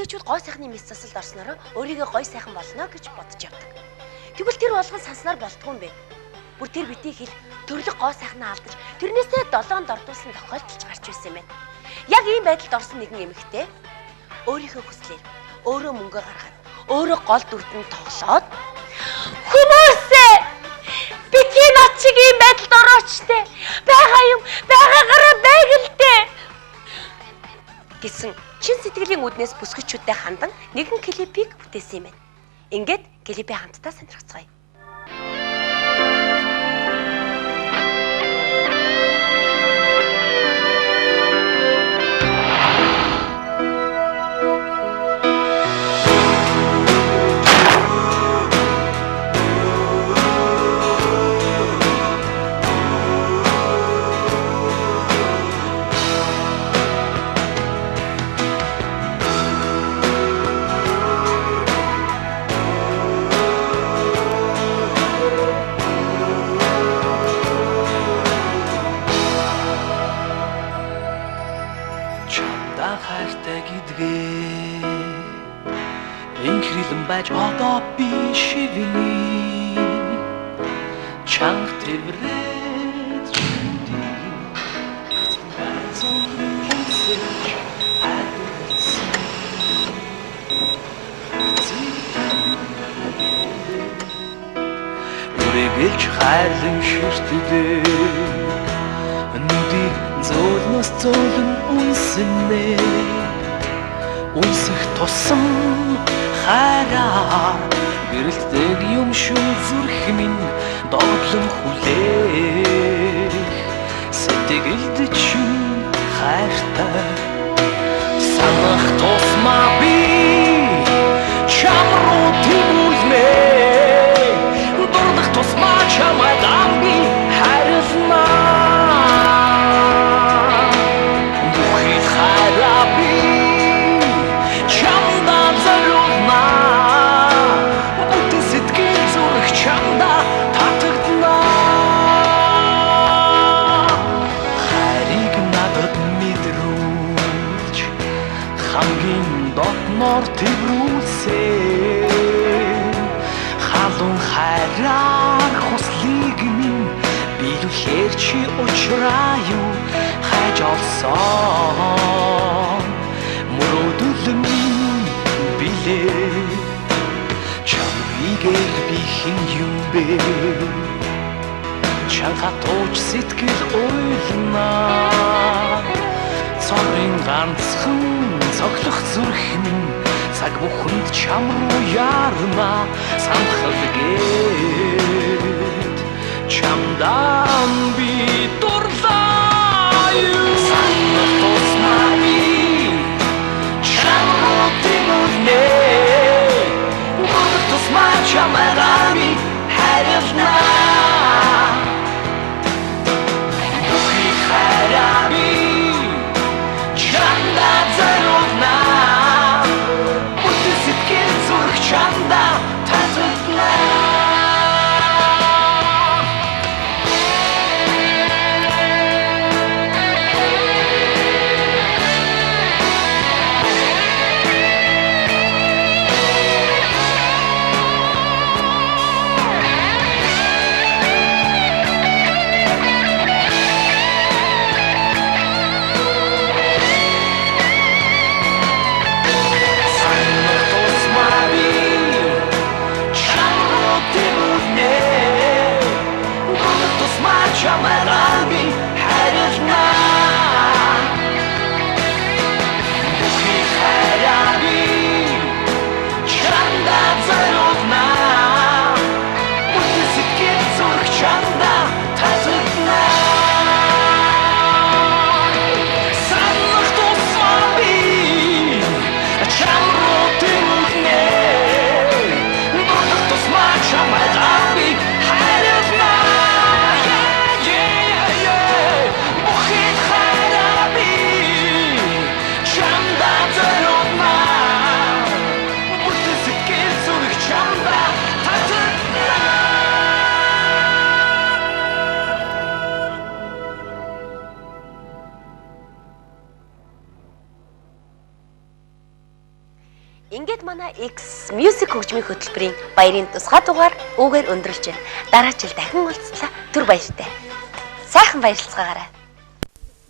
эмэгтэйчүүд гой сайхны мэс засалд орсноор өөрийгөө гой сайхан болно гэж бодож явдаг. Тэгвэл тэр болгон санснаар болтгүй юм бэ. Бүр тэр битгий хэл төрлөх гой сайхнаа алдаж тэрнээсээ 7-нд ордуулсан тохиолдолч гарч байсан юм байна. Яг ийм байдалд орсон нэгэн эмэгтэй өөрийнхөө хүслээр өөрөө мөнгө гаргаад өөрөө гол дүрдэн тоглоод хүмүүсээ битгий нот шиг ийм байдалд ороочтой. Бага юм байгаагаараа байгалтай гэсэн чин сэтгэлийн үднээс бүсгүйчүүдтэй хандан нэгэн клипийг бүтээсэн юм байна. Ингээд клипээ хамтдаа сонирхцгаая. Байж одоо би шивний чанга тэврээд үргэлж хайрлан ширтдэг нүдийг зөөлнөс зөөлөн үнсэнэ үнсэх тусам хараа гэрэлтэг юм шүү зүрх минь догтлон хүлээх сэтгэлд чинь хайртай санах тусмаа би чам руу тимүүлнэ дурдах тусмаа чамайг би хайрлнаа бүхий хараа би дотноор тэврүүлсэн халуун хайраар хүслийг минь биелүүлэхээр чи учраа юу хайж олсон мөрөөдөлн билээ чамгийгээр би хэн юм бэ чанга тууч сэтгэл уйлнаа цорын ганцхан цоглох зүрх минь цаг бүхэнд чам руу ярна санахлгээд чамдан би дурлаа юу санах тусмаа би чам руу тимүүлнэ мөрөд тусмаа чамайгаа би хайрлнаа бүхий хараа би чамда зориулнаа бүтэл сэтгэл зүрх чамда татварнаа Ингээд манай X Music хөгжмийн хөтөлбөрийн баярын тусгай дугаар үүгээр өндөрлж байна. Дараа жил дахин уулзлаа. Түр баяртай. Сайхан баярлцгаагаарай.